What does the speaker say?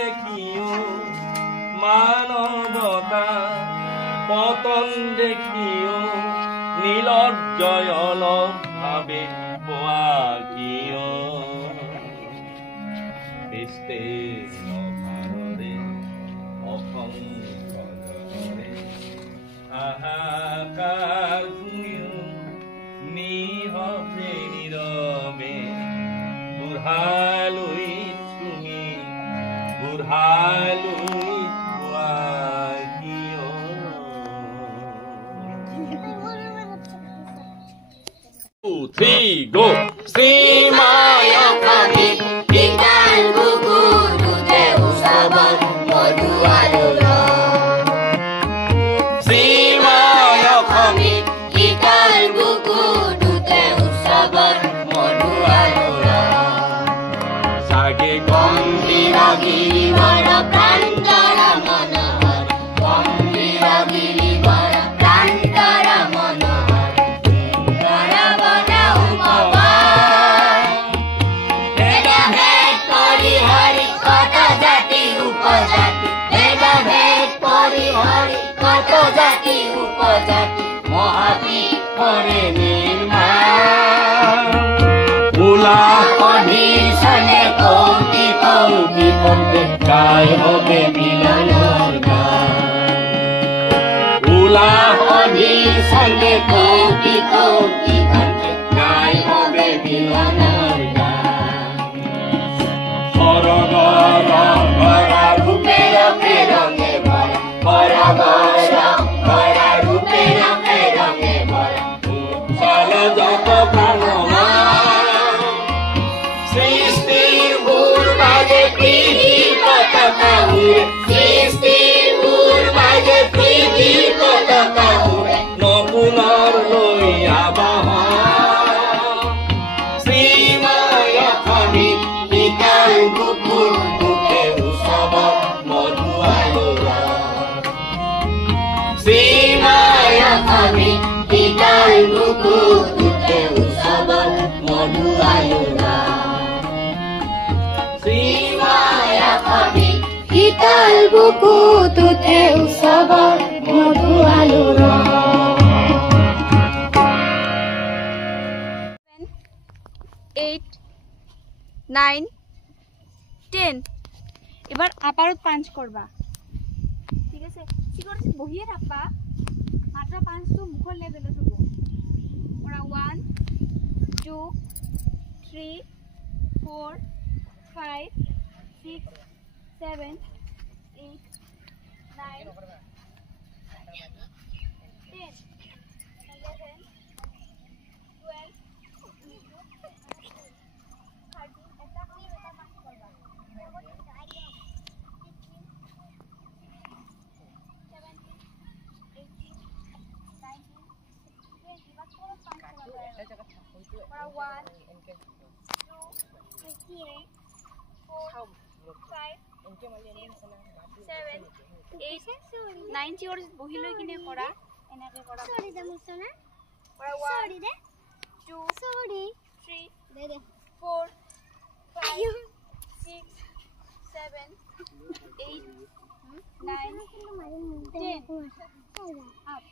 দেখিও মানবতা পতন দেখিও নীলজ্জয় অলপ ভাবে পোৱাকিও ভাৰৰে অসংখ্যৰে হাহাকাৰ শুনিও নিহতে নীৰৱে বুঢ়ালৈ তুমি বুঢ়ালৈ পোৱাকিও 2, 3, go! Srimaya kami ikan buku dute usaban modu alula. Srimaya kami ikan buku dute usaban modu alula. Sage Gambira girivara prantara manohar. Gambira girivara prantara manohar. মহাবিপরে নির্মাণ উলা অধীশনে কৌটি কৌটি কণ্ঠে গায় হবে মিলনের গান উলা অধীশনে কৌটি কৌটি কণ্ঠে গায় হবে মিলনের গান সরগর ভরা রূপে রঙে রঙে ভরা ভরা ভরা রূপে রঙে রঙে ভরা চলে যত প্রাণমা সৃষ্টির ভুল মাঝে পৃথিবীর পতাকা উড়ে সৃষ্টির ভুল মাঝে পৃথিবীর পতাকা উড়ে নপুনৰ লৈ আবাহ শ্রীময় খনি নিতাই বুকুর বুকে উৎসব মধু আলোড়া শ্রীময় খনি নিতাই বুকুর বুকে উৎসব মধু আলোড়া শ্রীময় খনি নিতাই বুকু তুতে উৎসব মধু আলোড়া 8, 9, 10 এবার আপারত পাঁচ করবা ঠিক আছে কি করছি বহিয়ে থাকবা মাত্র পাঁচ তো মুখর লেভেলে থব ওরা 1 2 3 4 5 6 7 8 9 10 11 12 90 or বহি লৈ কিনে কৰা এনেকে কৰা সৰি দে মুছনা কৰা 1 দে 2 সৰি 3 দে দে 4 5 6 7 8 9 10 up